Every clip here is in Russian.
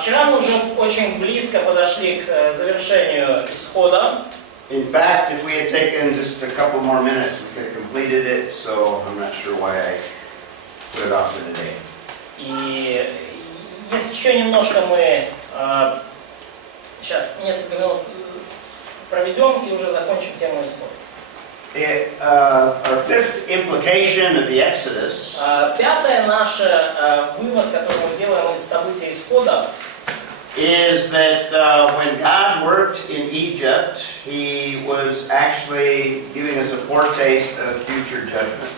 Вчера мы уже очень близко подошли к завершению исхода. In fact, if we had taken just a couple more minutes, we could have completed it, so I'm not sure why I put it off for today. И если еще немножко мы сейчас несколько минут проведем и уже закончим тему исхода. Our fifth implication of the Exodus Пятое наш вывод, который мы делаем из событий исхода, is that when God worked in Egypt, He was actually giving us a foretaste of future judgment.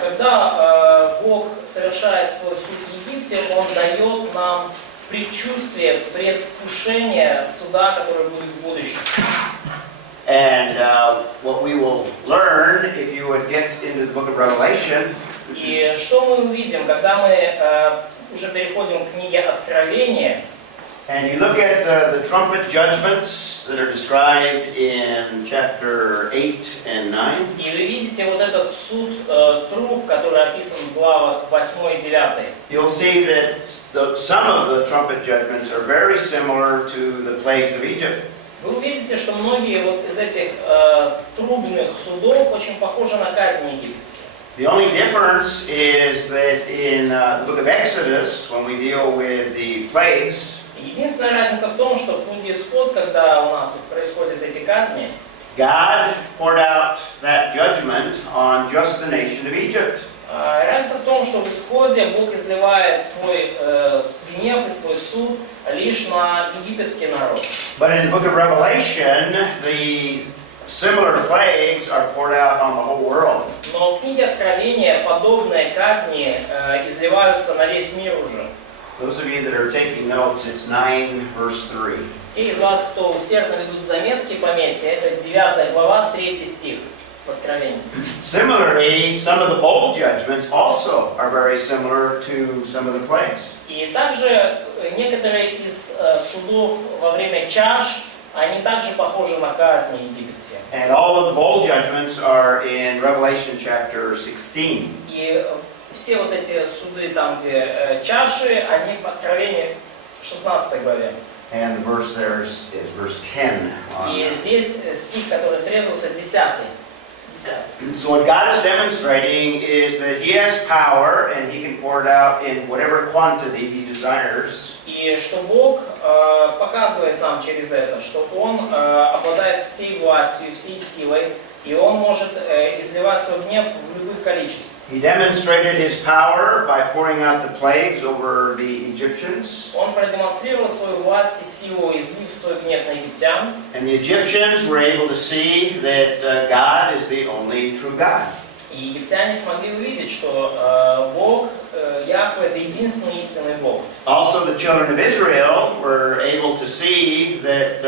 когда Бог совершает свой суд в Египте, Он дает нам предчувствие, предвкушение суда, который будет в будущем. And what we will learn, if you would get into the book of Revelation, И что мы увидим, когда мы уже переходим к книге Откровения, and you look at the trumpet judgments that are described in chapter 8 and 9, и вы видите вот этот суд труб, который описан в главах 8 и 9. you'll see that some of the trumpet judgments are very similar to the plagues of Egypt. Вы увидите, что многие вот из этих трубных судов очень похожи на казни египетские. The only difference is that in the book of Exodus, when we deal with the plagues, Единственная разница в том, что в книге Исход, когда у нас вот происходят эти казни, God poured out that judgment on just the nation of Egypt. разница в том, что в Исходе Бог изливает свой гнев и свой суд лишь на египетский народ. But in the book of Revelation, the similar plagues are poured out on the whole world. Но в книге Откровения подобные казни изливаются на весь мир уже. Those of you that are taking notes, it's 9 verse 3. Те из вас, кто усердно ведут заметки, пометьте, это 9 глава, 3 стих в Откровении. Similarly, some of the bowl judgments also are very similar to some of the plagues. И также некоторые из судов во время чаш, они также похожи на казни египетские. And all of the bowl judgments are in Revelation chapter 16. И все вот эти суды, там где чаши, они в Откровении 16 главе. And the verse there is verse 10. И здесь стих, который срезался, 10. So what God is demonstrating is that He has power and He can pour it out in whatever quantity He desires. И что Бог показывает нам через это, что Он обладает всей властью и всей силой, и Он может изливать свой гнев в любых количествах. He demonstrated His power by pouring out the plagues over the Egyptians. Он продемонстрировал свою власть и силу, излив свой гнев на египтян. And the Egyptians were able to see that God is the only true God. И египтяне смогли увидеть, что Бог, Яхве, это единственный истинный Бог. Also, the children of Israel were able to see that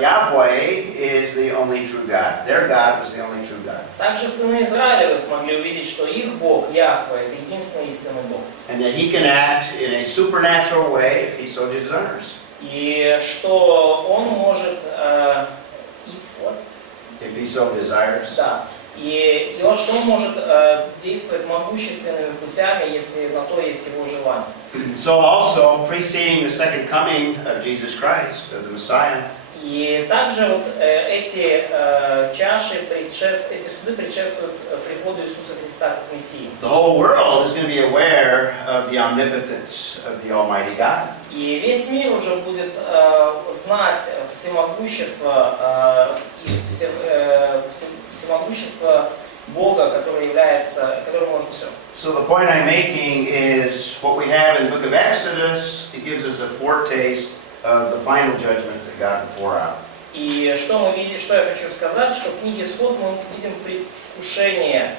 Yahweh is the only true God. Their God was the only true God. Также сыны Израилевы смогли увидеть, что их Бог, Яхве, это единственный истинный Бог. And that He can act in a supernatural way if He so desires. И что Он может, If He so desires. да, и что Он может действовать могущественными путями, если на то есть Его желание. So also, preceding the second coming of Jesus Christ, of the Messiah, И также вот эти чаши, эти суды предшествуют приходу Иисуса Христа как Мессии. the whole world is going to be aware of the omnipotence of the Almighty God. И весь мир уже будет знать всемогущество и всемогущество Бога, который может все. So the point I'm making is what we have in the book of Exodus, it gives us a foretaste of the final judgments that God will pour out. И что мы видим, что я хочу сказать, что в книге Исход мы видим предвкушение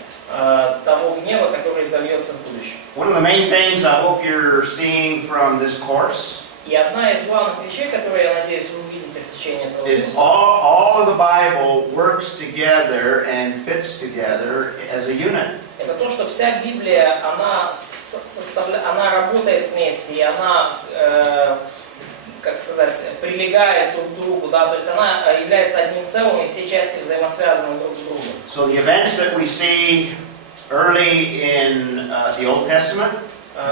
того гнева, который зальется в будущем. One of the main things I hope you're seeing from this course И одна из главных вещей, которые, я надеюсь, вы увидите в течение этого is курса, all of the Bible works together and fits together as a unit. это то, что вся Библия, она работает вместе, и она, как сказать, прилегает друг к другу, да, то есть она является одним целым, и все части взаимосвязаны друг с другом. So the events that we see early in the Old Testament,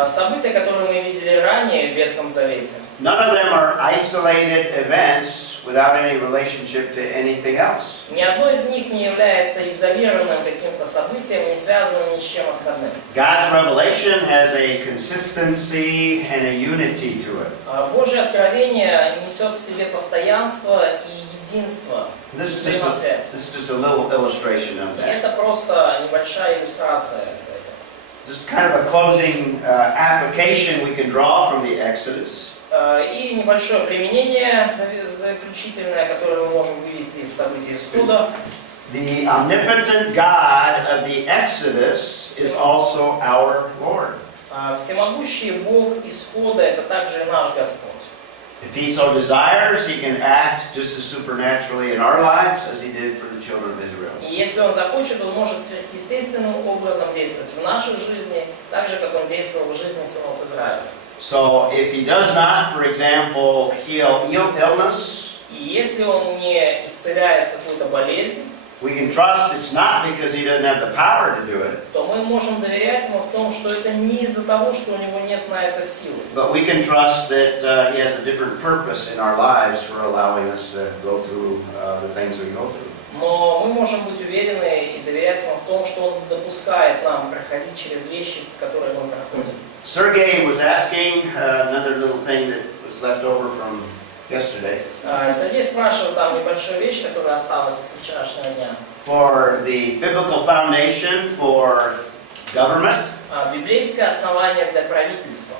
События, которые мы видели ранее в Ветхом Завете, none of them are isolated events without any relationship to anything else. ни одно из них не является изолированным каким-то событием, не связанным ни с чем остальным. God's revelation has a consistency and a unity to it. Божье откровение несет в себе постоянство и единство, This is взаимосвязь. just a little illustration of И that. это просто небольшая иллюстрация этого. Just kind of a closing application we can draw from the Exodus. И небольшое применение заключительное, которое мы можем вывести из событий Исхода. The omnipotent God of the Exodus is also our Lord. Всемогущий Бог Исхода — это также и наш Господь. If He so desires, He can act just as supernaturally in our lives as He did for the children of Israel. И если Он захочет, Он может сверхъестественным образом действовать в нашей жизни, так же, как Он действовал в жизни сынов Израиля. So if He does not, for example, heal illness, И если Он не исцеляет какую-то болезнь, we can trust it's not because He doesn't have the power to do it, то мы можем доверять Ему в том, что это не из-за того, что у Него нет на это силы. but we can trust that He has a different purpose in our lives for allowing us to go through the things we go through. Но мы можем быть уверены и доверять Ему в том, что Он допускает нам проходить через вещи, которые мы проходим. Sergey was asking another little thing that was left over from yesterday. Сергей спрашивал там небольшую вещь, которая осталась с вчерашнего дня. For the biblical foundation for government. Библейское основание для правительства.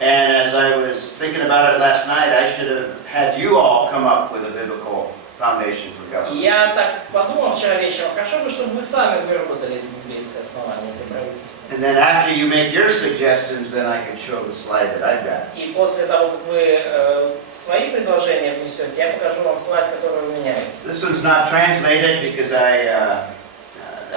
And as I was thinking about it last night, I should have had you all come up with a biblical foundation for И government. я так подумал вчера вечером, хорошо бы, чтобы вы сами выработали это библейское основание для правительства. And then after you make your suggestions, then I can show the slide that I've got. И после того, как вы свои предложения внесете, я покажу вам слайд, который у меня есть. This one's not translated because that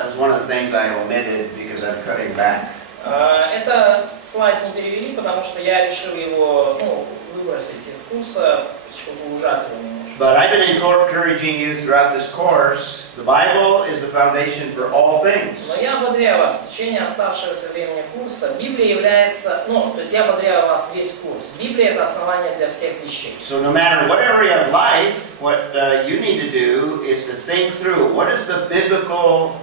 was one of the things I omitted because I'm cutting back. Это слайд не перевели, потому что я решил его выбросить из курса, чтобы ужать его немножко. But I've been encouraging you throughout this course. The Bible is the foundation for all things. Но я ободряю вас в течение оставшегося времени курса. Библия является, то есть я ободряю вас весь курс. Библия — это основание для всех вещей. So no matter what area of life, what you need to do is to think through what is the biblical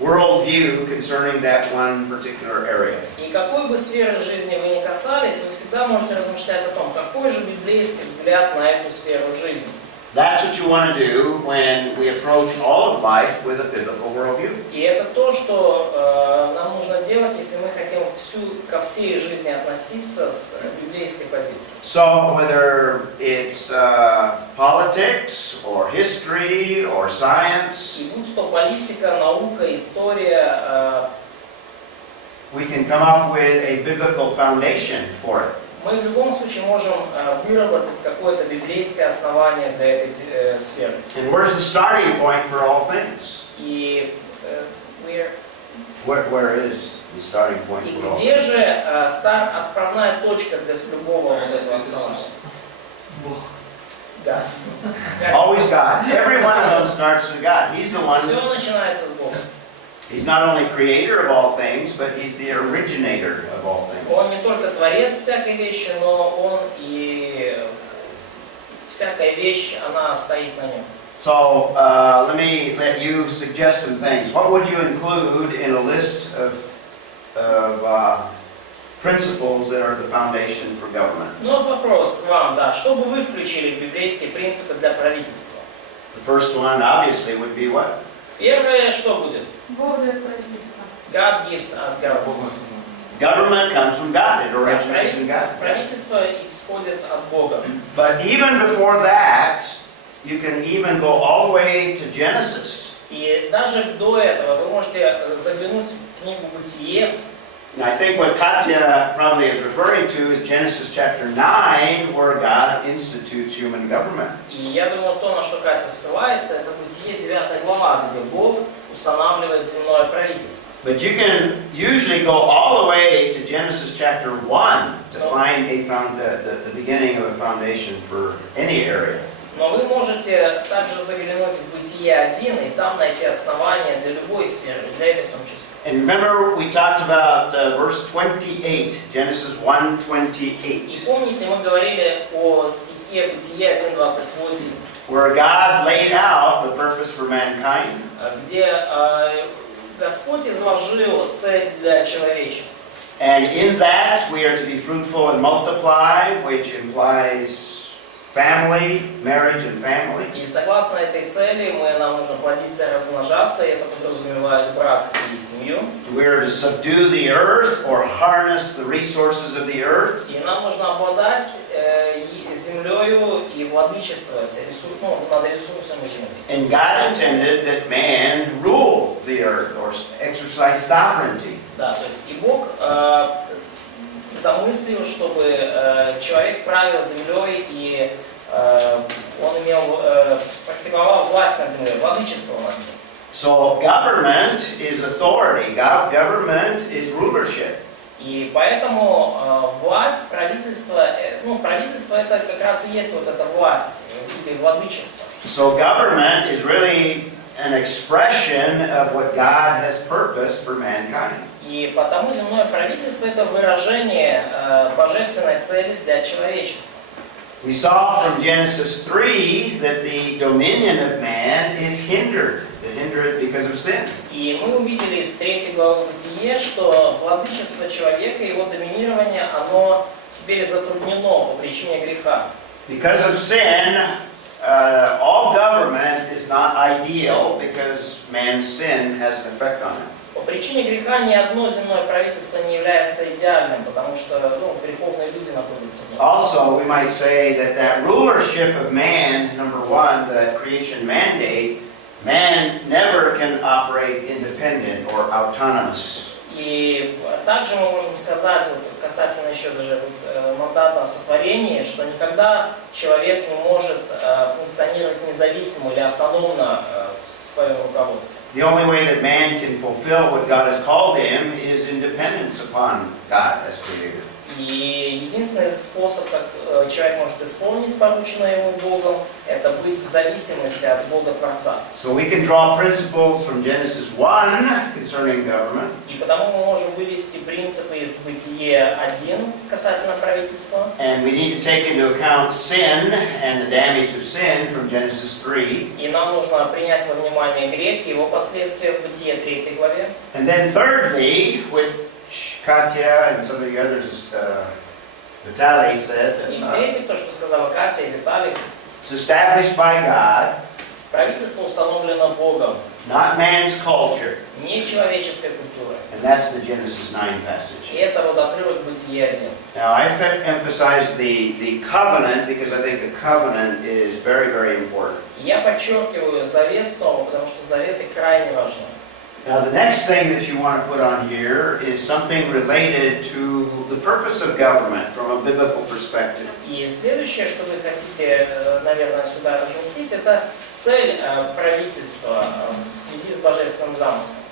worldview concerning that one particular area. И какой бы сферы жизни вы ни касались, вы всегда можете размышлять о том, какой же библейский взгляд на эту сферу жизни. That's what you want to do when we approach all of life with a biblical worldview. И это то, что нам нужно делать, если мы хотим ко всей жизни относиться с библейской позиции. So whether it's politics or history or science, И будь то политика, наука, история, we can come up with a biblical foundation for it. мы в любом случае можем выработать какое-то библейское основание для этой сферы. And where's the starting point for all things? И Where is the starting point for all где things? же отправная точка для любого вот этого основания? Бог. Да. Always God. Every one of them starts with God. He's the one. Все начинается с Бога. He's not only creator of all things, but He's the originator of all things. Он не только творец всякой вещи, но Он и всякая вещь, она стоит на нем. So let you suggest some things. What would you include in a list of principles that are the foundation for government? Ну вот вопрос к вам, да. Что бы вы включили в библейские принципы для правительства? The first one, obviously, would be what? Первое, что будет? Бог дает правительство. God gives us government. Бог основной. Government comes from God. It originates in God. Правительство исходит от Бога. But even before that, you can even go all the way to Genesis. И даже до этого вы можете заглянуть в книгу «Бытие». And I think what Katya probably is referring to is Genesis chapter 9, where God institutes human government. И я думаю, то, на что Катя ссылается, это Бытие 9 глава, где Бог устанавливает земное правительство. But you can usually go all the way to Genesis chapter 1 to find the beginning of a foundation for any area. Но вы можете также заглянуть в Бытие 1 и там найти основания для любой сферы, для этой в том числе. And remember, we talked about verse 28, Genesis 1:28. И помните, мы говорили о стихе Бытие 1:28, where God laid out the purpose for mankind. где Господь изложил цель для человечества. And in that we are to be fruitful and multiply, which implies family, marriage and family. И согласно этой цели нам нужно плодиться и размножаться, и это подразумевает брак и семью. We are to subdue the earth or harness the resources of the earth. И нам нужно обладать землею и владычествовать над ресурсами земли. And God intended that man rule the earth or exercise sovereignty. Да, то есть и Бог замыслил, чтобы человек правил землей и он практиковал власть над землей, владычество над ней. So government is authority. Government is rulership. И поэтому власть, правительство, правительство это как раз и есть вот эта власть или владычество. So government is really an expression of what God has purposed for mankind. И потому земное правительство это выражение божественной цели для человечества. We saw from Genesis 3 that the dominion of man is hindered because of sin. И мы увидели из 3 главы Бытие, что владычество человека, его доминирование, оно теперь затруднено по причине греха. Because of sin, all government is not ideal because man's sin has an effect on it. По причине греха ни одно земное правительство не является идеальным, потому что греховные люди находятся в нем. Also, we might say that rulership of man, number one, that creation mandate, man never can operate independent or autonomous. И также мы можем сказать, касательно еще даже мандата о сотворении, что никогда человек не может функционировать независимо или автономно в своем руководстве. The only way that man can fulfill what God has called him is in dependence upon God as creator. И единственный способ, как человек может исполнить порученное ему Богом, это быть в зависимости от Бога Творца. So we can draw principles from Genesis 1 concerning government. И потому мы можем вывести принципы из Бытие 1 касательно правительства. And we need to take into account sin and the damage of sin from Genesis 3. И нам нужно принять во внимание грех и его последствия в Бытие 3 главе. And then thirdly, which Katya and some of the others, Vitaly said, И в-третьих, то, что сказала Катя и Виталий, it's established by God, правительство установлено Богом, not man's culture. не человеческой культурой. And that's the Genesis 9 passage. И это отрывок Бытие 1. Now, I emphasize the covenant because I think the covenant is very, very important. Я подчеркиваю завет снова, потому что заветы крайне важны. Now, the next thing that you want to put on here is something related to the purpose of government from a biblical perspective. И следующее, что вы хотите, наверное, сюда разместить, это цель правительства в связи с божественным замыслом.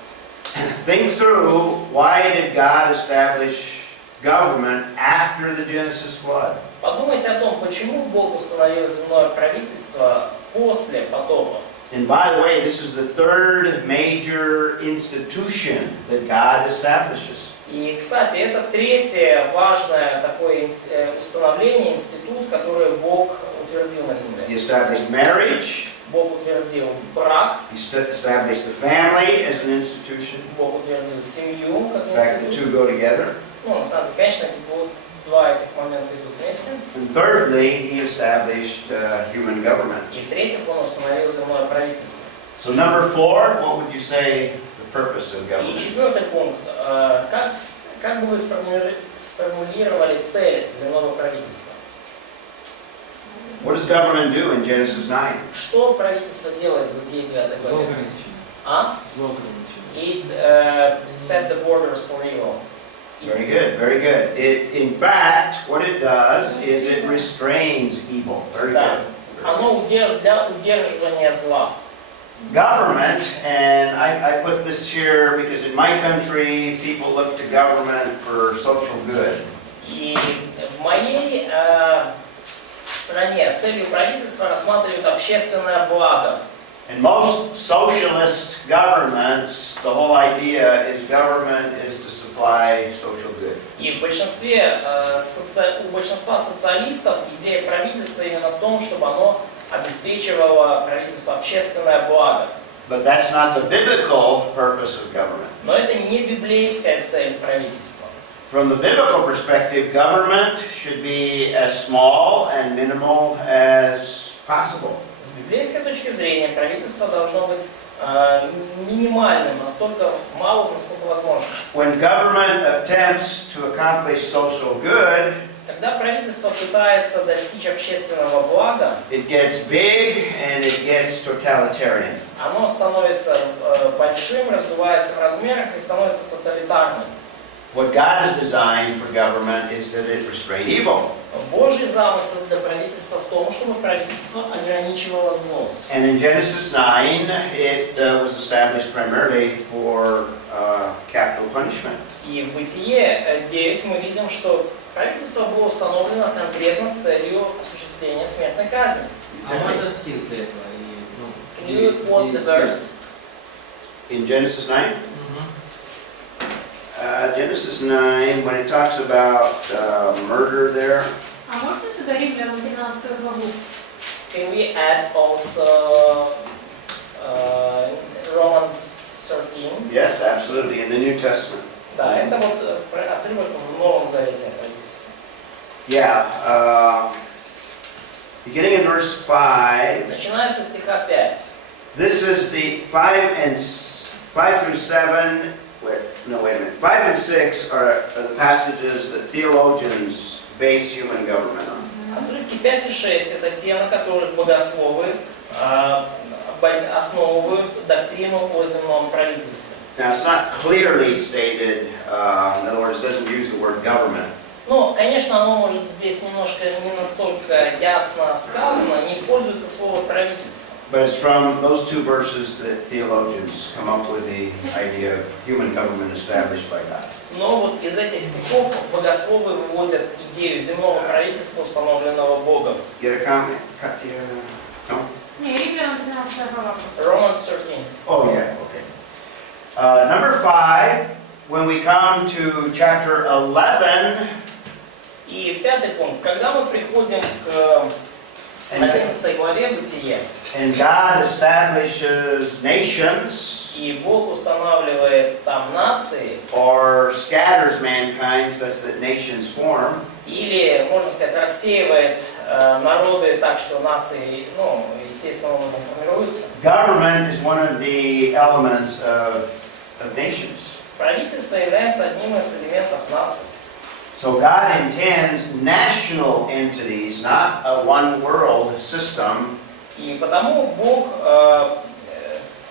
Think through why did God establish government after the Genesis flood? Подумайте о том, почему Бог установил земное правительство после потопа. And by the way, this is the third major institution that God establishes. И, кстати, это третье важное такое установление, институт, который Бог утвердил на земле. He established marriage. Бог утвердил брак. He established the family as an institution. Бог утвердил семью как In fact, the институт. two go together. Ну, на самом деле, конечно, два этих момента идут вместе. And thirdly, he established human government. И в-третьих, он установил земное правительство. So number 4, what would you say the purpose of И government? четвертый пункт. Как бы вы сформулировали цель земного правительства? What does government do in Genesis 9? Что правительство делает в Бытие 9 главе? А? It set the borders for evil. Very good, very good. In fact, what it does is it restrains evil. Very Да. good. Оно для удерживания зла. Government, and I put this here because in my country, people look to government for social good. И в моей стране целью правительства рассматривают общественное благо. In most socialist governments, the whole idea is government is to supply social good. И в большинстве, у большинства социалистов идея правительства именно в том, чтобы оно обеспечивало правительство общественное благо. But that's not the biblical purpose of government. Но это не библейская цель правительства. From the biblical perspective, government should be as small and minimal as possible. С библейской точки зрения правительство должно быть минимальным, настолько малым, насколько возможно. When government attempts to accomplish social good, Когда правительство пытается достичь общественного блага, it gets big and it gets totalitarian. оно становится большим, раздувается в размерах и становится тоталитарным. What God has designed for government is that it restrain evil. Божий замысел для правительства в том, чтобы правительство ограничивало зло. And in Genesis 9, it was established primarily for capital punishment. И в Бытие 9 мы видим, что правительство было установлено конкретно с целью осуществления смертной казни. А можно стих для этого? Can you quote the verse? In Genesis 9? Genesis 9, when it talks about murder there. А можно сюда Римлянам 13 главу? Can we add also Romans 13? Yes, absolutely, in the New Testament. Да, это вот отрывок в Новом Завете о правительстве. Yeah, beginning in verse 5. Начиная со стиха 5. This is the 5 through 7. Wait a minute. 5 and 6 are the passages that theologians base human government on. Отрывки 5 и 6 это те, на которых богословы основывают доктрину о земном правительстве. Now, it's not clearly stated, in other words, it doesn't use the word government. Ну, конечно, оно может здесь немножко не настолько ясно сказано, не используется слово правительство. But it's from those two verses that theologians come up with the idea of human government established by God. Но вот из этих стихов богословы выводят идею земного правительства, установленного Богом. Get a comment? No? Не, Римлянам 13 глава. Romans 13. Oh, yeah, okay. Number 5, when we come to chapter 11, И пятый пункт. Когда мы приходим к 11 главе Бытие, and God establishes nations, и Бог устанавливает там нации, or scatters mankind such that nations form, или, можно сказать, рассеивает народы так, что нации, ну, естественным образом формируются. government is one of the elements of nations. Правительство является одним из элементов нации. So God intends national entities, not a one world system. И потому Бог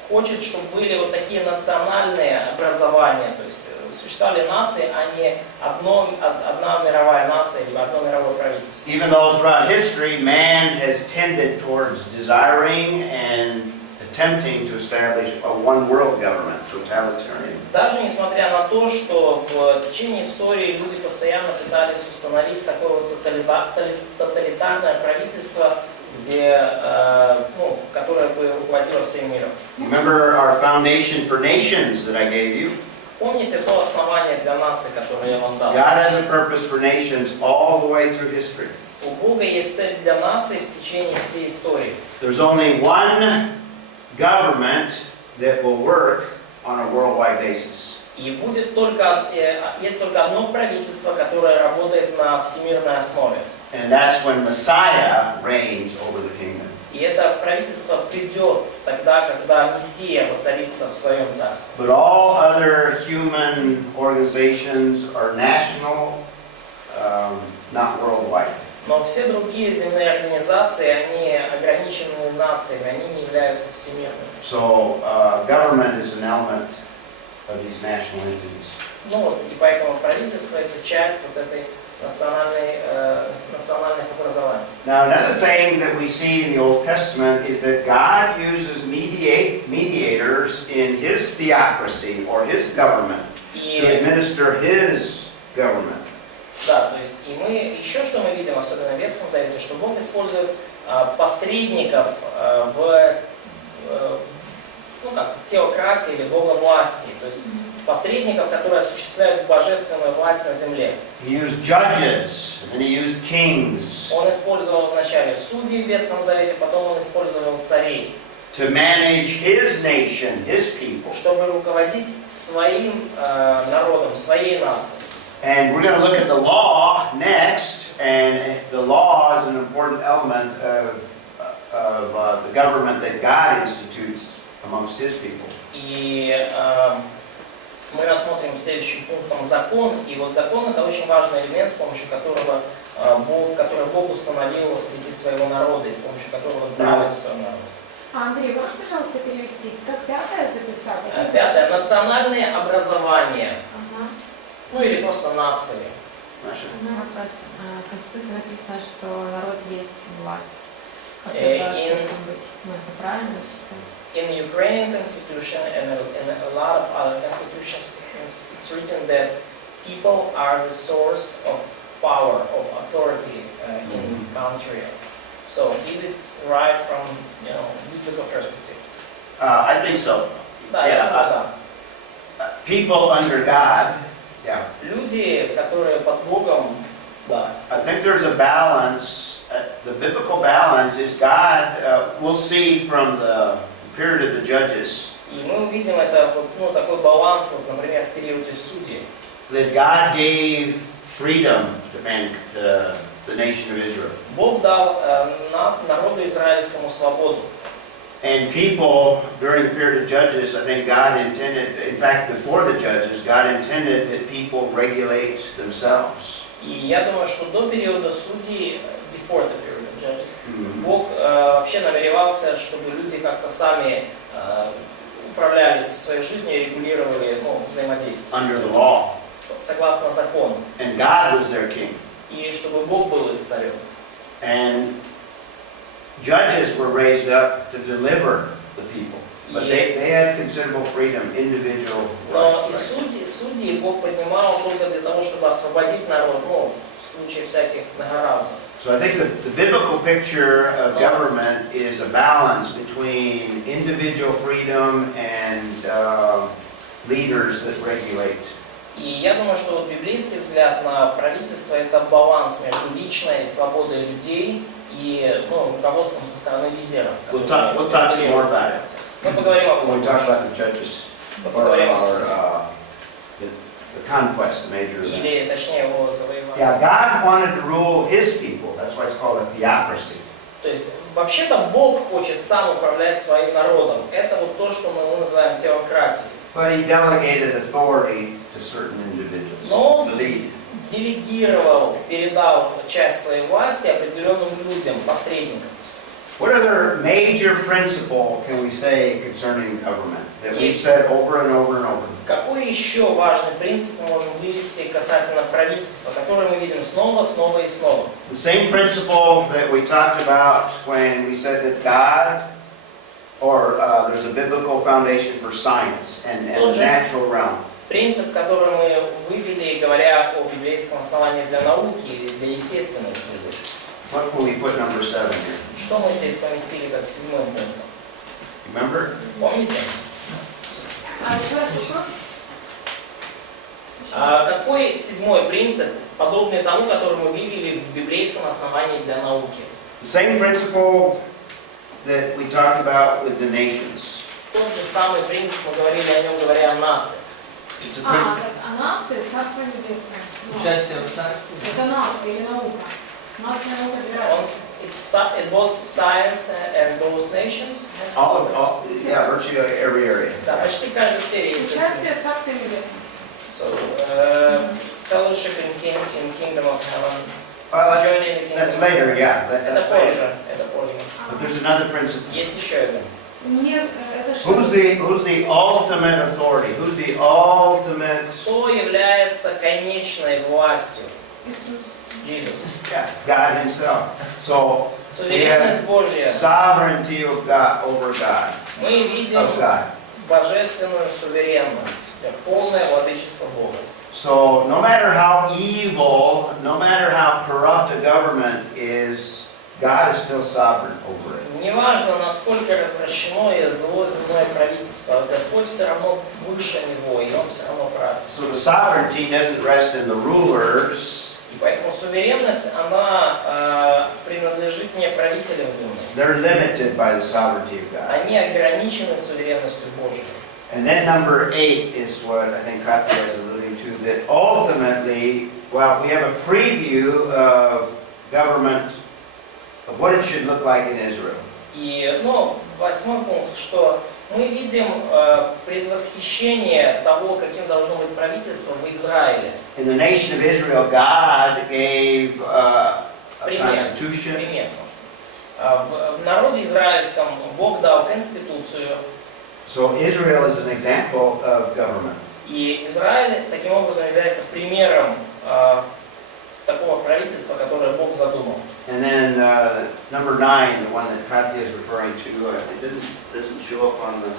хочет, чтобы были вот такие национальные образования, то есть существовали нации, а не одна мировая нация или одно мировое правительство. Even though throughout history man has tended towards desiring and attempting to establish a one world government, totalitarian. Даже несмотря на то, что в течение истории люди постоянно пытались установить такое вот тоталитарное правительство, которое бы руководило всем миром. Remember our foundation for nations that I gave you? Помните то основание для наций, которое я вам дал? God has a purpose for nations all the way through history. У Бога есть цель для наций в течение всей истории. There's only one government that will work on a worldwide basis. И есть только одно правительство, которое работает на всемирной основе. And that's when Messiah reigns over the kingdom. И это правительство придет тогда, когда Мессия воцарится в своем царстве. But all other human organizations are national, not worldwide. Но все другие земные организации, они ограничены нациями, они не являются всемирными. So government is an element of these national entities. Ну вот, и поэтому правительство это часть вот этой национальных образований. Now another thing that we see in the Old Testament is that God uses mediators in His theocracy or His government to administer His government. Да, то есть и мы еще что мы видим, особенно в Ветхом Завете, что Бог использует посредников в ну как, теократии или боговластии, то есть посредников, которые осуществляют божественную власть на земле. He used judges, and he used kings Он использовал вначале судей в Ветхом Завете, потом он использовал царей, to manage his nation, his people. чтобы руководить своим народом, своей нацией. And we're going to look at the law next, and the law is an important element of the government that God institutes amongst His people. И мы рассмотрим следующим пунктом закон. И вот закон — это очень важный элемент, с помощью которого Бог установил среди своего народа, и с помощью которого он правит своим народом. Андрей, можешь, пожалуйста, перевести? Как пятое записать? Пятое. Национальное образование. Ага. Ну или просто нации. Маша? Вопрос. В Конституции написано, что народ есть власть. Как in- это с этим быть? Ну, это правильно считать? In the Ukrainian constitution and in a lot of other constitutions, it's written that people are the source of power, of authority in the country. So is it right from, biblical perspective? I think so. Да, я думаю, да. People under God, yeah. Люди, которые под Богом, да. I think there's a balance. The biblical balance is God, we'll see from the period of the Judges, И мы увидим это, такой баланс, вот, например, в периоде судей. that God gave freedom to the nation of Israel. Бог дал народу израильскому свободу. And people, during the period of Judges, I think God intended, in fact, before the Judges, God intended that people regulate themselves. И я думаю, что до периода судей, before the period of judges, Бог вообще намеревался, чтобы люди как-то сами управлялись своей жизнью и регулировали взаимодействие. Under the law. Согласно закону. And God was their king. И чтобы Бог был их царем. And judges were raised up to deliver the people. But they had considerable freedom, individual Но и rights. судьи Бог поднимал только для того, чтобы освободить народ, в случае всяких многоразных. So I think the biblical picture of government is a balance between individual freedom and leaders that regulate. И я думаю, что вот библейский взгляд на правительство — это баланс между личной свободой людей и руководством со стороны лидеров. We'll talk some more about it. Мы поговорим об When we этом. talk about the judges Мы or поговорим о суде. the conquest, the major event. Или, точнее, его завоевание. Yeah, God wanted to rule His people. That's why it's called a theocracy. То есть, вообще-то Бог хочет сам управлять своим народом. Это вот то, что мы называем теократией. But He delegated authority to certain individuals Но to lead. делегировал, передал часть своей власти определенным людям, посредникам. What other major principle can we say concerning government that we've said over and over and over? Какой еще важный принцип мы можем вывести касательно правительства, который мы видим снова и снова? The same principle that we talked about when we said that God, or there's a biblical foundation for science and the natural realm. Принцип, который мы вывели, говоря о библейском основании для науки или для естественной исследования. What will we put number 7 here? Что мы здесь поместили как седьмым пунктом? Remember? Помните? Еще раз вопрос. Какой седьмой принцип, подобный тому, который мы вывели в библейском основании для науки? The same principle that we talked about with the nations. Тот же самый принцип, мы говорили о нем, говоря о нациях. It's a principle. А нации, Царство Небесное. Участие в царстве. Это нация или наука? Нация, наука, две разницы. It was science and those nations. Yeah, virtually every area. Да, почти в каждой сфере есть этот Участие принцип. в Царстве Небесном. So, fellowship in kingdom of heaven. Joining the kingdom. That's later, yeah. Это That's later. позже, это позже. But there's another principle. Есть еще один. Нет, это что? Who's the ultimate authority? Who's the ultimate? Кто является конечной властью? Иисус. Jesus. Yeah, God Himself. So we Суверенность have Божья. sovereignty of God over God. Мы видим Of God. божественную суверенность, полное владычество Бога. So no matter how evil, no matter how corrupt a government is, God is still sovereign over it. Неважно, насколько развращено и зло земное правительство, Господь все равно выше него, и Он все равно правит. So the sovereignty doesn't rest in the rulers. И поэтому суверенность, она принадлежит не правителям земным. They're limited by the sovereignty of God. Они ограничены суверенностью Божьей. And then number 8 is what I think Katya is alluding to, that ultimately, well, we have a preview of government, of what it should look like in Israel. И, восьмой пункт, что мы видим предвосхищение того, каким должно быть правительство в Израиле. In the nation of Israel, God gave a constitution. Пример. В народе израильском Бог дал конституцию. So Israel is an example of government. И Израиль таким образом является примером такого правительства, которое Бог задумал. And then number 9, the one that Katya is referring to, it doesn't show up on the,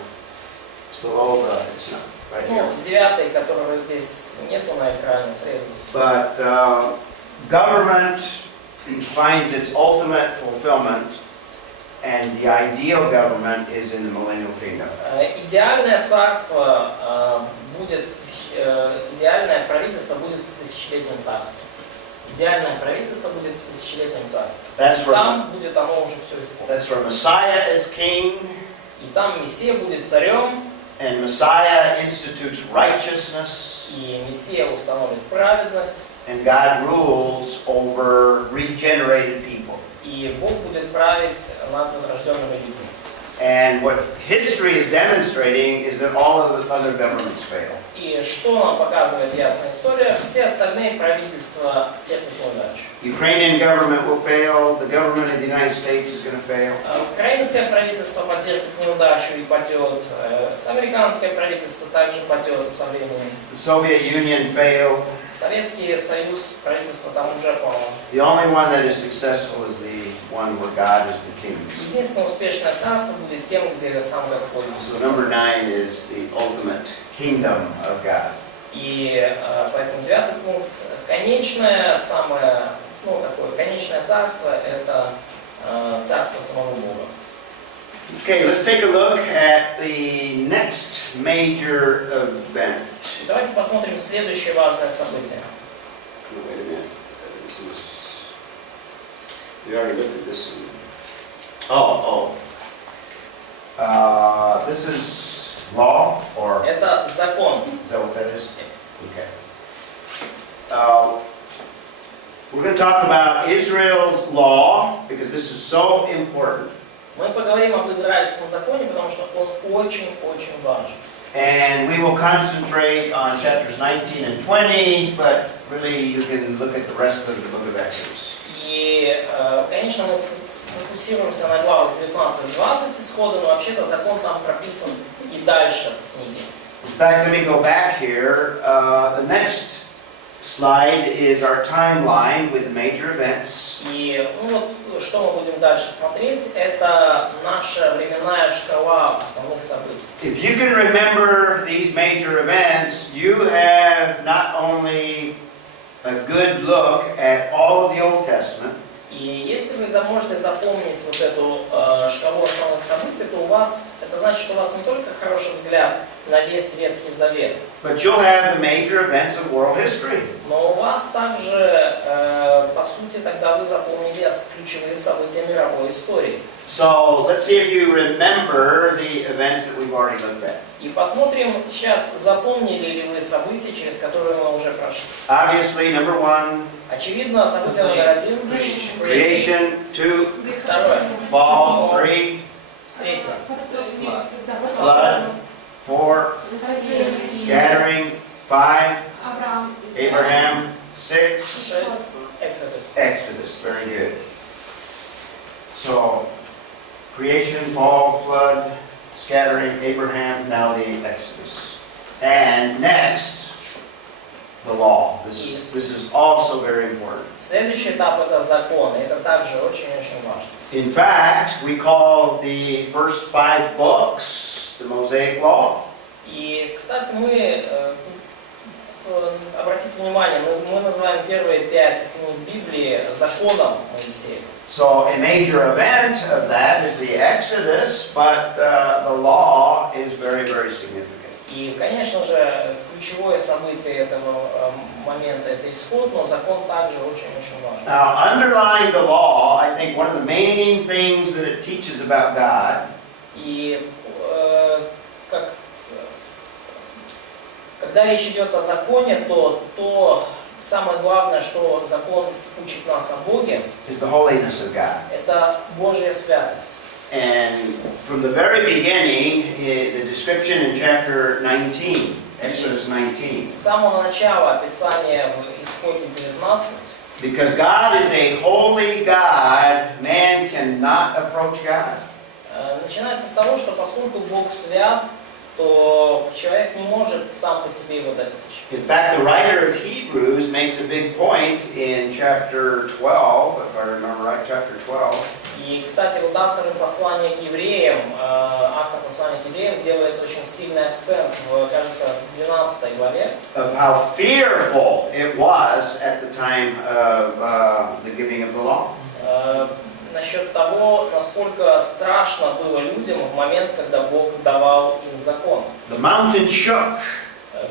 it's below the, it's not right here. Девятый, которого здесь нету на экране, срезался. But government finds its ultimate fulfillment, and the ideal government is in the millennial kingdom. Идеальное царство будет, идеальное правительство будет в тысячелетнем царстве. Идеальное правительство будет в тысячелетнем царстве. Там будет оно уже все исполнено. That's where Messiah is king. И там Мессия будет царем. And Messiah institutes righteousness. И Мессия установит праведность. And God rules over regenerated people. И Бог будет править над возрожденными людьми. And what history is demonstrating is that all of the other governments fail. И что нам показывает ясная история? Все остальные правительства терпят неудачу. Ukrainian government will fail. The government of the United States is going to fail. Украинское правительство потерпит неудачу и падет. Американское правительство также падет со временем. The Soviet Union failed. Советский Союз, правительство там уже пало. The only one that is successful is the one where God is the king. Единственное успешное царство будет тем, где сам Господь. So number 9 is the ultimate kingdom of God. И поэтому 9 пункт, конечное, самое, такое конечное царство, это царство самого Бога. Okay, let's take a look at the next major event. Давайте посмотрим следующее важное событие. Wait a minute. We already looked at this one. This is law, or Это закон. is that what that is? Okay. We're going to talk about Israel's law because this is so important. Мы поговорим об израильском законе, потому что он очень-очень важен. And we will concentrate on chapters 19 and 20, but really you can look at the rest of the book of Exodus. И, конечно, мы сфокусируемся на главах 19-20 исхода, но вообще-то закон там прописан и дальше в книге. In fact, let me go back here. The next slide is our timeline with the major events. И что мы будем дальше смотреть, это наша временная шкала основных событий. If you can remember these major events, you have not only a good look at all of the Old Testament, И если вы можете запомнить вот эту шкалу основных событий, то это значит, что у вас не только хороший взгляд на весь Ветхий Завет, but you'll have the major events of world history. но у вас также, по сути, тогда вы запомнили ключевые события мировой истории. So let's see if you remember the events that we've already looked at. И посмотрим сейчас, запомнили ли вы события, через которые мы уже прошли. Obviously, number 1, Очевидно, событие номер 1. creation. 2, Второе. fall. 3, Третье. flood. 4, scattering. 5, Авраам, Abraham. 6, 6. Exodus. Exodus. Very good. So, creation, fall, flood, scattering, Abraham, now the Exodus. And next, the law. This is also very important. Следующий этап это закон, и это также очень-очень важно. In fact, we call the first 5 books the Mosaic Law. И, кстати, мы обратите внимание, мы называем первые 5 книг Библии законом Моисея. So a major event of that is the Exodus, but the law is very, very significant. И, конечно же, ключевое событие этого момента – это исход, но закон также очень-очень важен. Now, underlying the law, I think one of the main things that it teaches about God И когда речь идет о законе, то самое главное, что закон учит нас о Боге, is the holiness of God. это Божья святость. And from the very beginning, the description in chapter 19, Exodus 19, С самого начала описания в Исходе 19, because God is a holy God, man cannot approach God. начинается с того, что поскольку Бог свят, то человек не может сам по себе его достичь. In fact, the writer of Hebrews makes a big point in chapter 12, if I remember right, chapter 12. И, кстати, вот автор послания к евреям делает очень сильный акцент, кажется, в 12 главе, Of how fearful it was at the time of the giving of the law. насчет того, насколько страшно было людям в момент, когда Бог давал им закон. The mountain shook,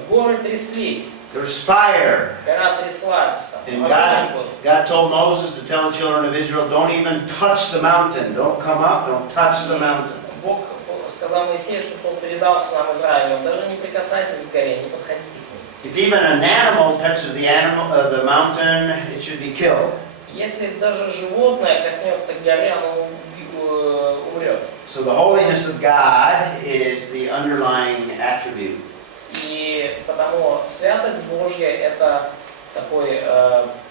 Горы тряслись, there was fire. гора тряслась, And огонь был. God told Moses to tell the children of Israel, don't even touch the mountain. Don't come up, don't touch the mountain. Бог сказал Моисею, чтобы он передал сынам Израиля, даже не прикасайтесь к горе, не подходите к ней. If even an animal touches the mountain, it should be killed. Если даже животное коснется горы, оно умрет. So the holiness of God is the underlying attribute. И потому святость Божья это такой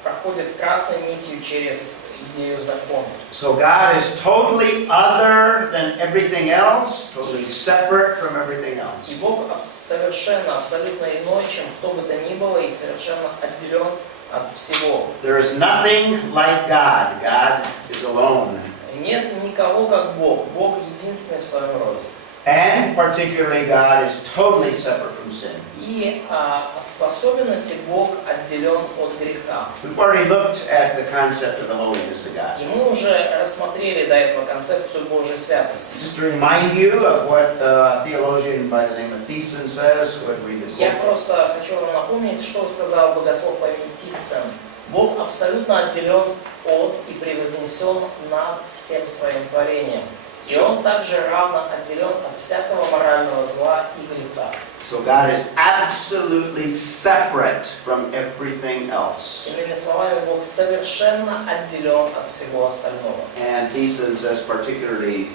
проходит красной нитью через идею закона. So God is totally other than everything else, totally separate from everything else. И Бог совершенно, абсолютно иной, чем кто бы то ни было, и совершенно отделен от всего. There is nothing like God. God is alone. Нет никого как Бог. Бог единственный в своем роде. And particularly God is totally separate from sin. И в особенности Бог отделен от греха. We've already looked at the concept of the holiness of God. И мы уже рассмотрели до этого концепцию Божьей святости. Just to remind you of what a theologian by the name of Thiessen says, who had read the Я book. просто хочу вам напомнить, что сказал богослов по имени Тиссен. Бог абсолютно отделен от и превознесен над всем своим творением. И Он также равно отделен от всякого морального зла и греха. So God is absolutely separate from everything else. Иными словами, Бог совершенно отделен от всего остального. And Thiessen says particularly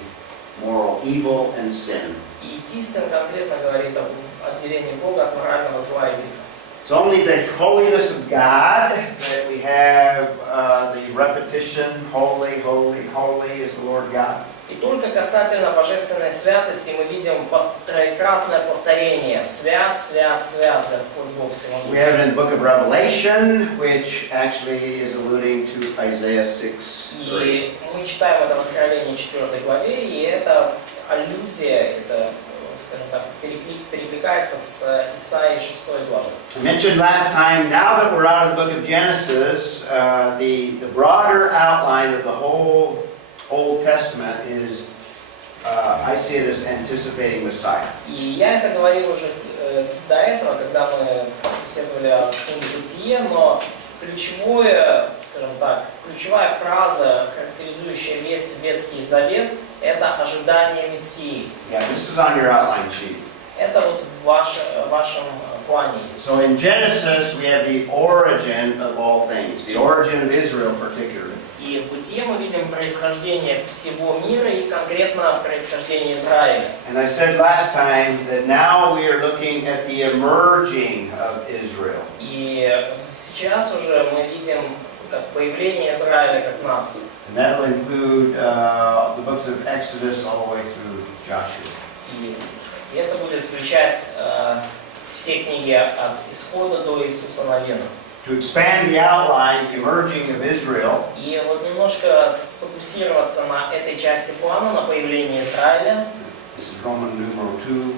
moral evil and sin. И Тиссен конкретно говорит об отделении Бога от морального зла и греха. It's only the holiness of God that we have the repetition, holy, holy, holy is the Lord God. И только касательно божественной святости мы видим троекратное повторение: свят, свят, свят, Господь Бог We have it всемогущий. in the book of Revelation, which actually is alluding to Isaiah 6:3. И мы читаем это в Откровении 4 главе, и это аллюзия, это, скажем так, перекликается с Исаией 6 главой. I mentioned last time, now that we're out of the book of Genesis, the broader outline of the whole Old Testament is, I see it as anticipating Messiah. И я это говорил уже до этого, когда мы беседовали о книге «Бытие», но ключевая фраза, характеризующая весь Ветхий Завет, это ожидание Мессии. Yeah, this is on your outline sheet. Это вот в вашем плане есть. So in Genesis, we have the origin of all things, the origin of Israel particularly. И в Бытие мы видим происхождение всего мира и конкретно происхождение Израиля. And I said last time that now we are looking at the emerging of Israel. И сейчас уже мы видим как появление Израиля как нации. And that will include the books of Exodus all the way through Joshua. И это будет включать все книги от Исхода до Иисуса Навина. To expand the outline, the emerging of Israel, И вот немножко сфокусироваться на этой части плана, на появлении Израиля. this is Roman numeral 2.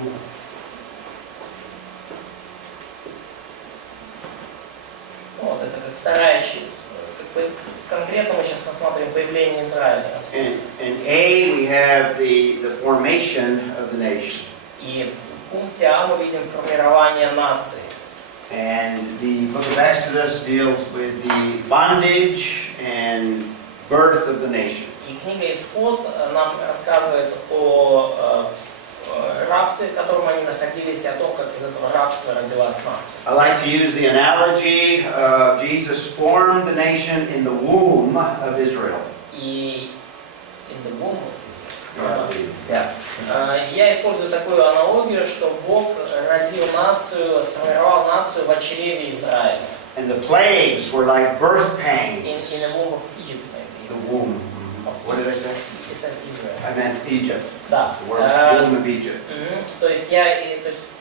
Вот, это как вторая часть. Как бы, конкретно мы сейчас рассматриваем появление Израиля. In A, we have the formation of the nation. И в пункте А мы видим формирование нации. And the book of Exodus deals with the bondage and birth of the nation. И книга Исход нам рассказывает о рабстве, в котором они находились, и о том, как из этого рабства родилась нация. I like to use the analogy of Jesus formed the nation in the womb of Israel. И in the womb Yeah. Я использую такую аналогию, что Бог родил нацию, сформировал нацию в чреве Израиля. And the plagues were like birth pangs. In the womb of Egypt, maybe. The womb. What did I say? You said Israel. I meant Egypt. Да. The womb of Egypt. То есть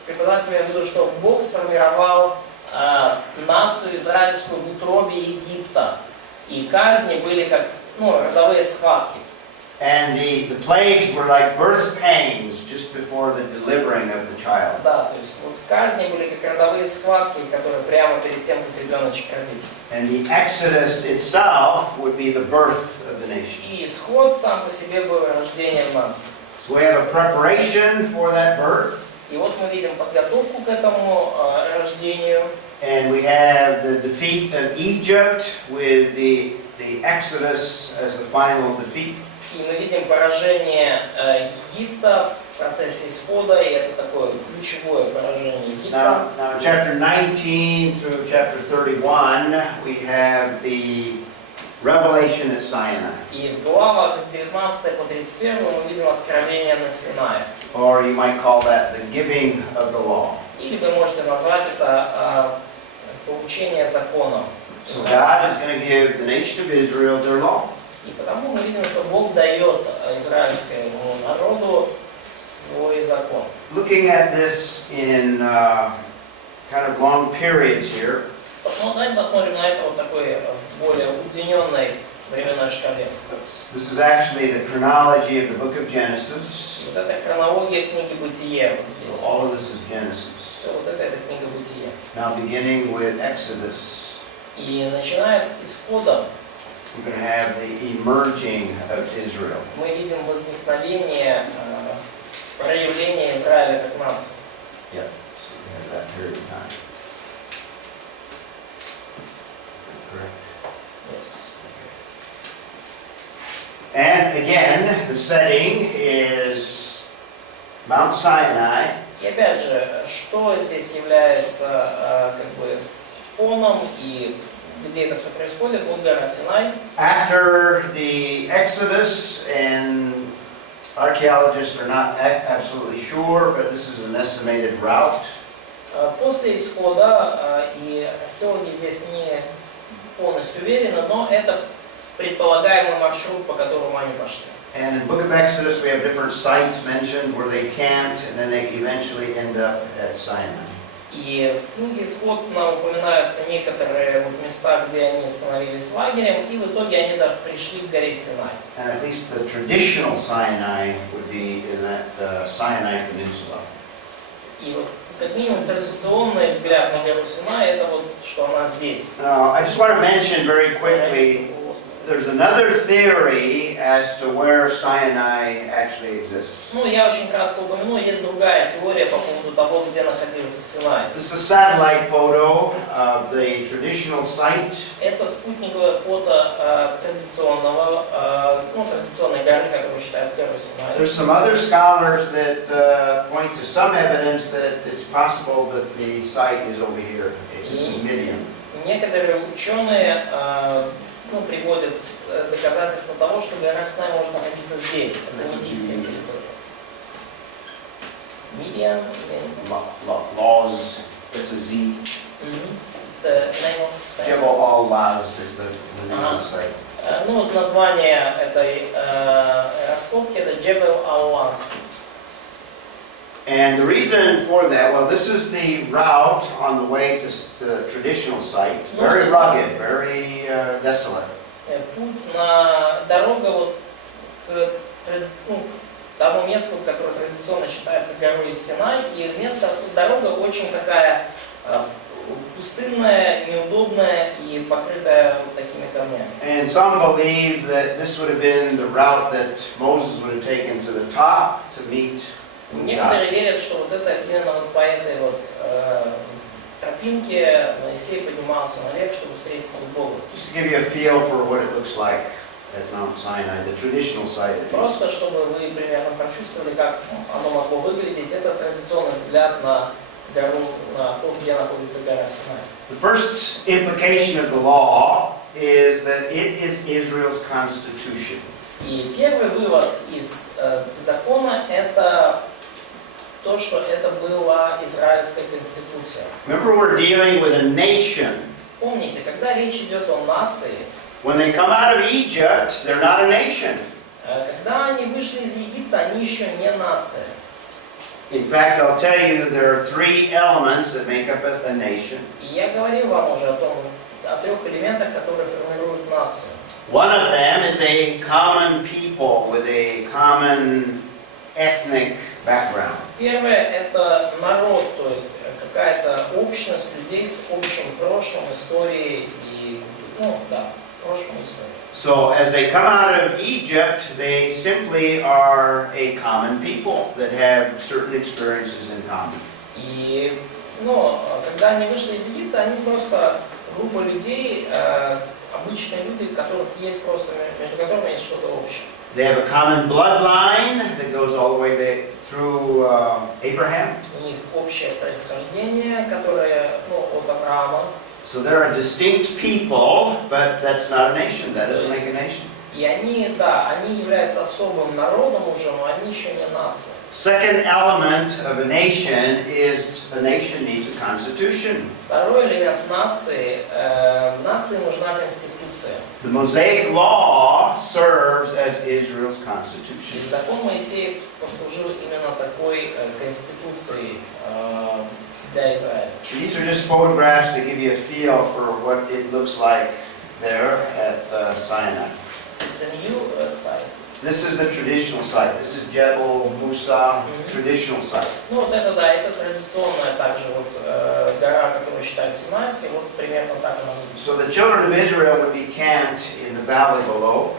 преподаватель имеет в виду, что Бог сформировал нацию израильскую в утробе Египта. И казни были как родовые схватки. And the plagues were like birth pangs just before the delivering of the child. Да, то есть вот казни были как родовые схватки, которые прямо перед тем, как ребеночек родится. And the Exodus itself would be the birth of the nation. И исход сам по себе был рождением нации. So we have a preparation for that birth. И вот мы видим подготовку к этому рождению. And we have the defeat of Egypt with the Exodus as the final defeat. И мы видим поражение Египта в процессе исхода, и это такое ключевое поражение Египта. Now, chapter 19 through chapter 31, we have the revelation at Sinai. И в главах с 19 по 31 мы видим откровение на Синае. Or you might call that the giving of the law. Или вы можете назвать это получение законом. So God is going to give the nation of Israel their law. И потому мы видим, что Бог дает израильскому народу свой закон. Looking at this in kind of long periods here. Давайте посмотрим на это вот такой в более удлиненной временной шкале. This is actually the chronology of the book of Genesis. Вот это хронология книги Бытие вот здесь. All of this is Genesis. Все, вот это книга Бытие. Now beginning with Exodus. И начиная с исхода, we're going to have the emerging of Israel. Мы видим возникновение, проявление Израиля как нации. Yeah, so we have that period of time. Correct. Yes. And again, the setting is Mount Sinai. И опять же, что здесь является как бы фоном и где это все происходит? Вот гора Синай. After the Exodus, and archaeologists are not absolutely sure, but this is an estimated route. После исхода, и археологи здесь не полностью уверены, но это предполагаемый маршрут, по которому они пошли. And in the book of Exodus, we have different sites mentioned where they camped, and then they eventually end up at Sinai. И в книге Исход нам упоминаются некоторые места, где они становились лагерем, и в итоге они пришли к горе Синай. And at least the traditional Sinai would be in that Sinai Peninsula. И вот как минимум традиционный взгляд на гору Синай это вот что она здесь. Now, I just want to mention very quickly, there's another theory as to where Sinai actually exists. Ну, я очень кратко упомяну, есть другая теория по поводу того, где находился Синай. This is a satellite photo of the traditional site. Это спутниковое фото традиционной горы, которую считают горой Синай. There's some other scholars that point to some evidence that it's possible that the site is over here. This is Midian. Некоторые ученые приводят доказательства того, что гора Синай может находиться здесь, на медийской территории. Midian. Laz, it's a Z. It's a name of site. Jebel al-Laz is the name of the site. Ну вот название этой раскопки это Джебел Ал-Лаз. And the reason for that, well, this is the route on the way to the traditional site. Very rugged, very desolate. Путь на дорога вот к тому месту, которое традиционно считается горой Синай, и дорога очень такая пустынная, неудобная и покрытая вот такими камнями. And some believe that this would have been the route that Moses would have taken to the top to meet God. Некоторые верят, что вот это именно вот по этой вот тропинке Моисей поднимался наверх, чтобы встретиться с Богом. Just to give you a feel for what it looks like at Mount Sinai, the traditional site. Просто чтобы вы примерно прочувствовали, как оно могло выглядеть. Это традиционный взгляд на гору, на то, где находится гора Синай. The first implication of the law is that it is Israel's constitution. И первый вывод из закона – это то, что это была израильская конституция. Remember, we're dealing with a nation. Помните, когда речь идет о нации, When they come out of Egypt, they're not a nation. когда они вышли из Египта, они еще не нация. In fact, I'll tell you there are three elements that make up a nation. И я говорил вам уже о трех элементах, которые формируют нацию. One of them is a common people with a common ethnic background. Первое – это народ, то есть какая-то общность людей с общим прошлым, историей и, прошлым историей. So as they come out of Egypt, they simply are a common people that have certain experiences in common. И, когда они вышли из Египта, они просто группа людей, обычные люди, между которыми есть что-то общее. They have a common bloodline that goes all the way back through Abraham. У них общее происхождение, которое, от Авраама. So they're a distinct people, but that's not a nation. That doesn't make a nation. И они являются особым народом уже, но они еще не нация. Second element of a nation is a nation needs a constitution. Второй элемент нации нужна конституция. The Mosaic law serves as Israel's И constitution. закон Моисеев послужил именно такой конституцией для Израиля. These are just photographs to give you a feel for what it looks like there at Sinai. It's a new site. This is the traditional site. This is Jebel Musa, traditional site. Это традиционная также гора, которую считают Синайской, примерно так она выглядит. So the children of Israel would be camped in the valley below.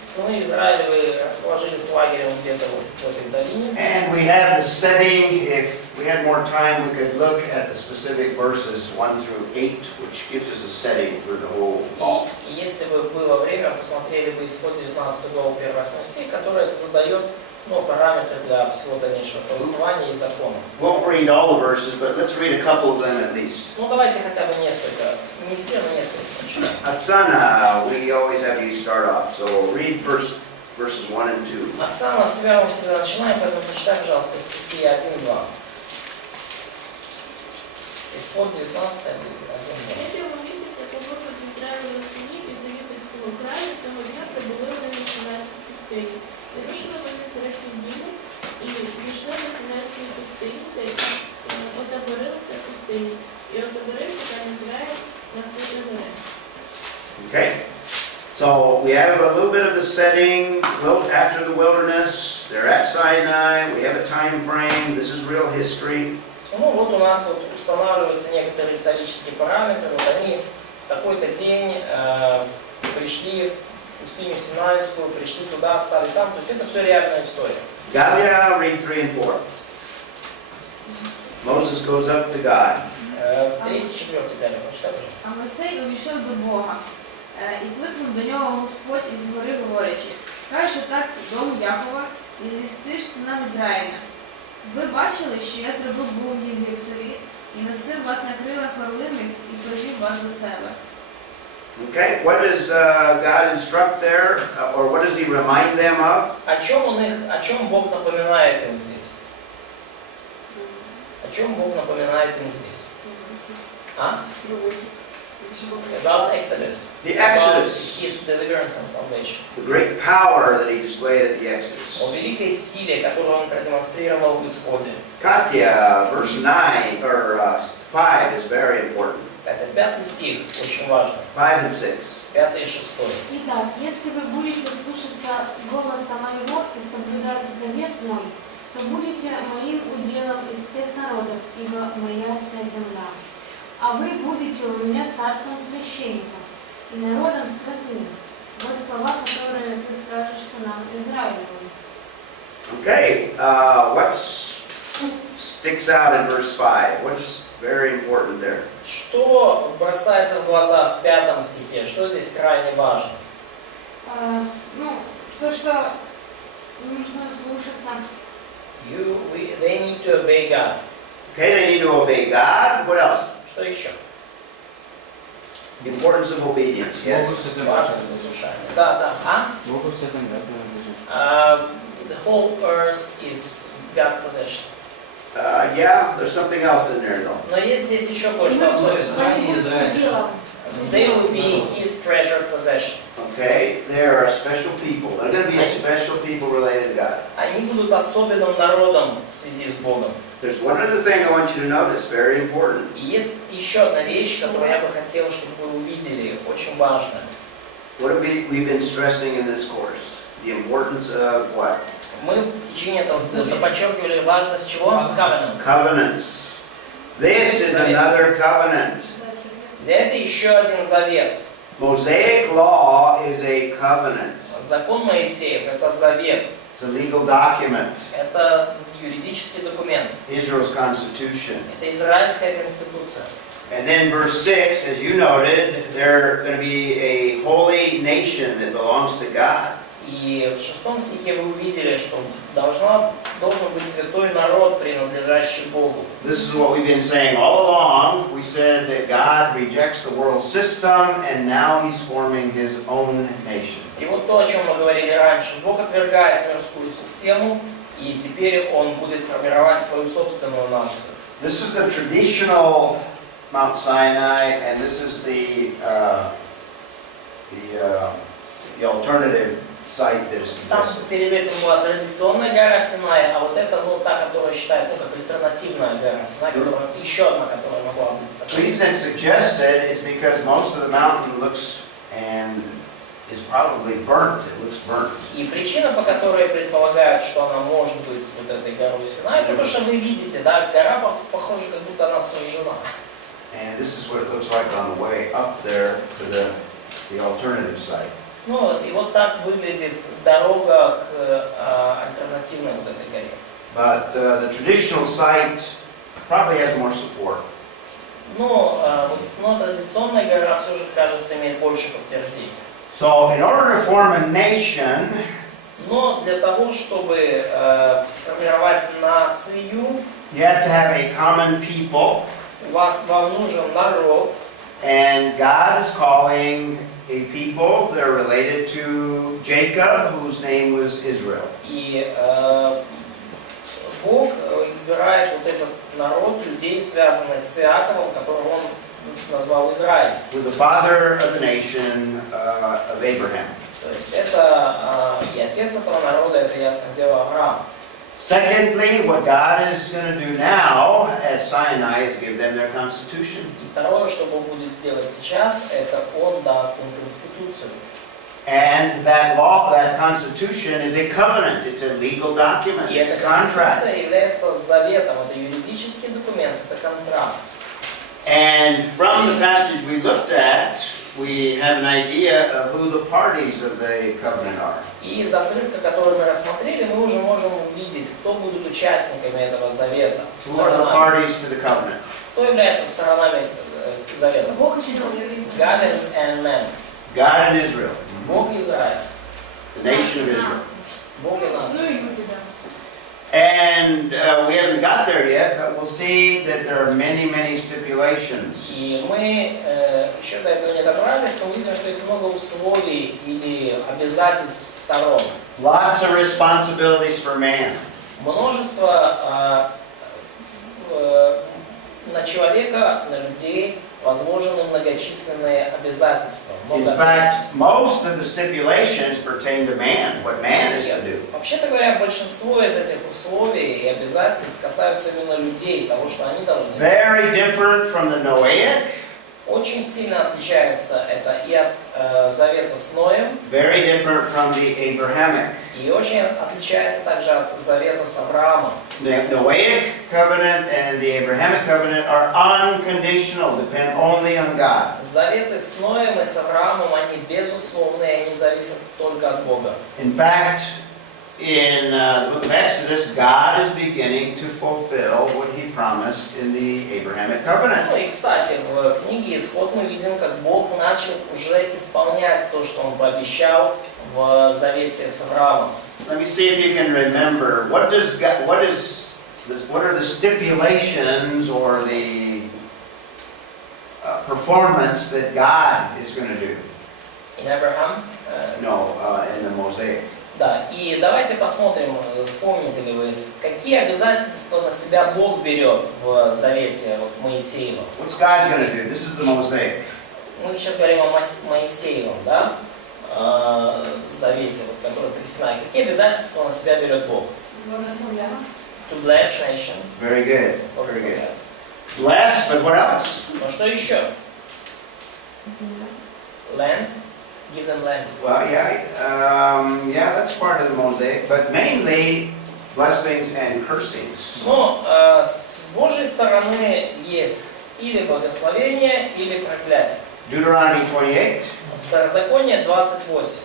Сыны Израилевы расположились лагерем где-то в этой долине. And we have the setting. If we had more time, we could look at the specific verses 1 through 8, which gives us a setting for the whole law. И если бы было время, посмотрели бы Исход 19 главу 1-8 стих, который задает параметры для всего дальнейшего повествования и закона. Won't read all the verses, but let's read a couple of them at least. Давайте хотя бы несколько, не все, но несколько прочитаем. Oksana, we always have you start off, so read verses 1 and 2. Оксана, с тебя мы всегда начинаем, поэтому прочитай, пожалуйста, стихи 1-2. Исход 19, 1-2. Третього місяця по виходу Ізраїлевих синів із єгипетського краю, того дня прибули вони на Синайську пустиню. Вирушили вони з Рафідіму і пішли до Синайської пустині, та й отаборилися в пустині. І отаборився там Ізраїль на фоті гори. Okay? So we have a little bit of the setting. After the wilderness, they're at Sinai. We have a time frame. This is real history. У нас устанавливаются некоторые исторические параметры. Они в такой-то день пришли в пустыню Синайскую, пришли туда, стали там. То есть это все реальная история. Galia, read 3 and 4. Moses goes up to God. 3-4 Галя, прочитай, пожалуйста. А Мойсей увійшов до Бога, і кликнув до нього Господь із гори, говорячи: «Скажи так дому Якова, і звістиш синам Ізраїля. Ви бачили, що я зробив був в Єгиптові, і носив вас на крилах орлиних, і привів вас до себе». Okay, what does God instruct there, or what does He remind them of? О чем Бог напоминает им здесь? О чем Бог напоминает им здесь? About Exodus. The Exodus. About His deliverance and salvation. The great power that He displayed at the Exodus. О великой силе, которую Он продемонстрировал в Исходе. Katya, verse 9 or 5 is very important. Кстати, 5 стих очень важный. 5 and 6. 5 и 6. Итак, если вы будете слушаться голоса моего и соблюдать завет мой, то будете моим уделом из всех народов, ибо моя вся земля. а вы будете у меня царством священников и народом святым. Вот слова, которые ты скажешь сынам Израилевым. Okay, what sticks out in verse 5? What's very important there? Что бросается в глаза в 5 стихе? Что здесь крайне важно? Ну, то, что нужно слушаться. They need to obey God. Okay, they need to obey God. What else? Что еще? The importance of obedience, Богу yes. все земля Важность послушания. Да, да. А? Богу вся земля принадлежит. The whole earth is God's possession. Yeah, there's something else in there though. Но есть здесь еще Мы кое-что особенное. они будут уделом. They will be His treasured possession. Okay, there are special people. They're going to be a special people related to God. Они будут особенным народом в связи с Богом. There's one other thing I want you to notice, very important. И есть еще одна вещь, которую я бы хотел, чтобы вы увидели, очень важная. What have we've been stressing in this course? The importance of what? Мы в течение этого курса подчеркивали важность чего? Covenant. Covenants. This is another covenant. Это еще один завет. Mosaic law is a covenant. Закон Моисеев – это завет. It's a legal document. Это юридический документ. Israel's constitution. Это израильская конституция. And then verse 6, as you noted, they're going to be a holy nation that belongs to God. И в 6 стихе вы увидели, что должен быть святой народ, принадлежащий Богу. This is what we've been saying all along. We said that God rejects the world system, and now He's forming His own nation. И вот то, о чем мы говорили раньше. Бог отвергает мирскую систему, и теперь Он будет формировать свою собственную нацию. This is the traditional Mount Sinai, and this is the alternative site that is Там suggested. перед этим была традиционная гора Синай, а вот это та, которая считают, как альтернативная гора Синай, еще одна, которая могла быть The такой. reason it's suggested is because most of the mountain looks and is probably burnt. It looks burnt. И причина, по которой предполагают, что она может быть с вот этой горой Синай, это то, что вы видите, да, гора похожа, как будто она сожжена. And this is what it looks like on the way up there to the alternative site. Ну вот, и вот так выглядит дорога к альтернативной вот этой горе. But the traditional site probably has more support. Но традиционная гора все же, кажется, имеет больше подтверждений. So, in order to form a nation, Но для того, чтобы сформировать нацию, you have to have a common people, вам нужен народ, and God is calling a people that are related to Jacob, whose name was Israel. и Бог избирает вот этот народ, людей, связанных с Иаковом, которого Он назвал Израиль. With the father of the nation of Abraham. То есть это и отец этого народа, это ясно дело Авраам. Secondly, what God is going to do now at Sinai is give them their constitution. И второе, что Бог будет делать сейчас, это Он даст им конституцию. And that law, that constitution is a covenant. It's a legal document. И It's эта a contract. конституция является заветом, это юридический документ, это контракт. And from the passage we looked at, we have an idea of who the parties of the covenant are. И из отрывка, который мы рассмотрели, мы уже можем увидеть, кто будут участниками этого завета. Who are the parties to the covenant? Кто является сторонами завета? Бог еще God and man. God and Israel. Бог и Израиль. The nation of Israel. Бог и Ну нация. и люди, да. And we haven't got there yet, but we'll see that there are many, many stipulations. И мы еще до этого не добрались, но увидим, что есть много условий или обязательств сторон. Lots of responsibilities for man. Множество на человека, на людей возложены многочисленные обязательства. In Много fact, обязательств. most of the stipulations pertain to man, what man is to do. Вообще-то говоря, большинство из этих условий и обязательств касаются именно людей, того, что они должны делать. Very different from the Noahic Очень сильно отличается это и от завета с Ноем, very different from the Abrahamic. и очень отличается также от завета с Авраамом. The Noahic covenant and the Abrahamic covenant are unconditional, depend only on God. Заветы с Ноем и с Авраамом, они безусловные, они зависят только от Бога. In fact, in the book of Exodus, God is beginning to fulfill what He promised in the Abrahamic covenant. Ну и, кстати, в книге «Исход» мы видим, как Бог начал уже исполнять то, что Он пообещал в завете с Авраамом. Let me see if you can remember what are the stipulations or the performance that God is going to do? In Abraham? In the Mosaic. Да, и давайте посмотрим, помните ли вы, какие обязательства на себя Бог берет в завете Моисеева. What's God going to do? This is the Mosaic. Мы сейчас говорим о Моисеевом, да? Завете, который при Синае. Какие обязательства на себя берет Бог? To bless nation. Very good. Very good. Bless, but what else? Но что еще? Land. Give them land. Well, yeah, that's part of the Mosaic, but mainly blessings and cursings. Но с Божьей стороны есть или благословение, или проклятие. Deuteronomy 28. Второзаконие 28.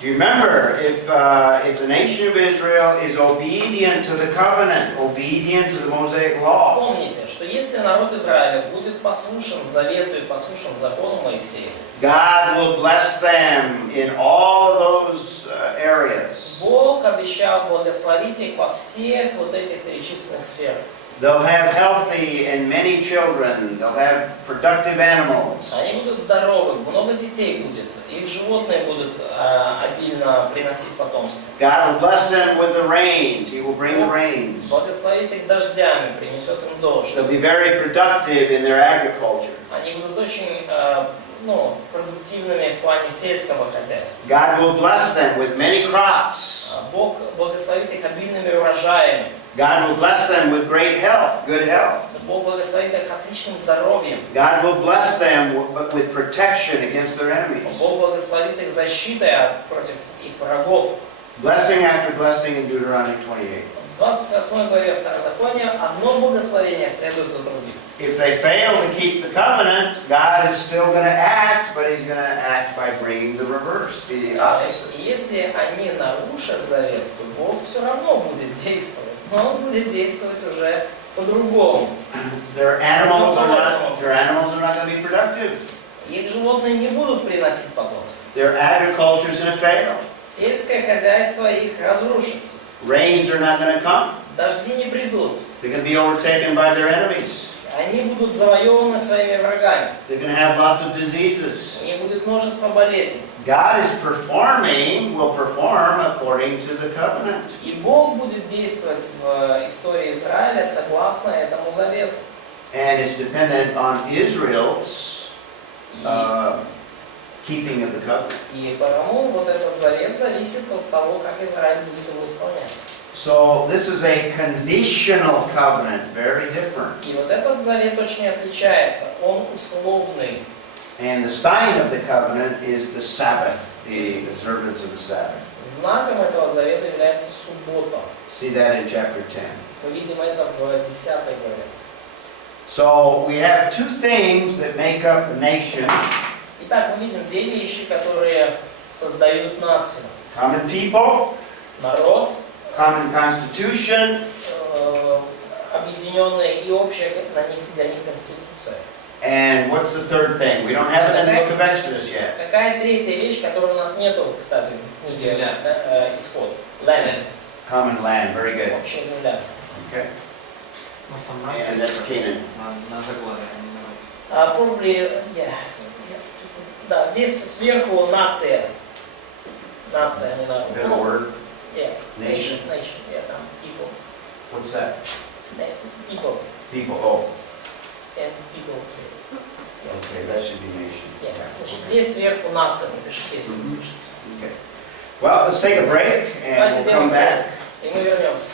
Do you remember, if the nation of Israel is obedient to the covenant, obedient to the Mosaic law, Помните, что если народ Израиля будет послушен завету и послушен закону Моисея, God will bless them in all those areas. Бог обещал благословить их во всех вот этих перечисленных сферах. They'll have healthy and many children. They'll have productive animals. Они будут здоровы, много детей будет, их животные будут обильно приносить потомство. God will bless them with the rains. He will bring the rains. Благословит их дождями, принесет им дождь. They'll be very productive in their agriculture. Они будут очень продуктивными в плане сельского хозяйства. God will bless them with many crops. Бог благословит их обильными урожаями. God will bless them with great health, good health. Бог благословит их отличным здоровьем. God will bless them with protection against their enemies. Бог благословит их защитой против их врагов. Blessing after blessing in Deuteronomy 28. В 28 главе Второзакония одно благословение следует за другим. If they fail to keep the covenant, God is still going to act, but He's going to act by bringing the reverse, the opposite. Если они нарушат завет, то Бог все равно будет действовать, но Он будет действовать уже по-другому. Their animals are not going to be productive. Их животные не будут приносить потомство. Their agriculture is going to fail. Сельское хозяйство их разрушится. Rains are not going to come. Дожди не придут. They're going to be overtaken by their enemies. Они будут завоеваны своими врагами. They're going to have lots of diseases. У них будет множество болезней. God will perform according to the covenant. И Бог будет действовать в истории Израиля согласно этому завету. And it's dependent on Israel's keeping of the covenant. И потому вот этот завет зависит от того, как Израиль будет его исполнять. So this is a conditional covenant, very different. И вот этот завет очень отличается. Он условный. And the sign of the covenant is the Sabbath, the observance of the Sabbath. Знаком этого завета является суббота. See that in chapter 10. Мы видим это в 10 главе. So we have two things that make up a nation. Итак, мы видим две вещи, которые создают нацию. Common people, Народ, common constitution, объединенные и общая для них конституция. and what's the third thing? We don't have it in the book of Exodus yet. Какая третья вещь, которой у нас нету, кстати, в книге Исход? Land. Common land, very good. Общая земля. Okay. Может, там нация? And that's Canaan. На заглавие, а не народ. Probably, да, здесь сверху нация. Нация, а не народ. Better word. Yeah. Nation. Nation, yeah, там people. What's that? People. People. Oh, And people. okay, that should be nation. Yeah. Значит, здесь сверху нация напишите, если Mhm. пишете. Okay. Well, let's take a break and Давайте we'll сделаем come back. перерыв, и мы вернемся.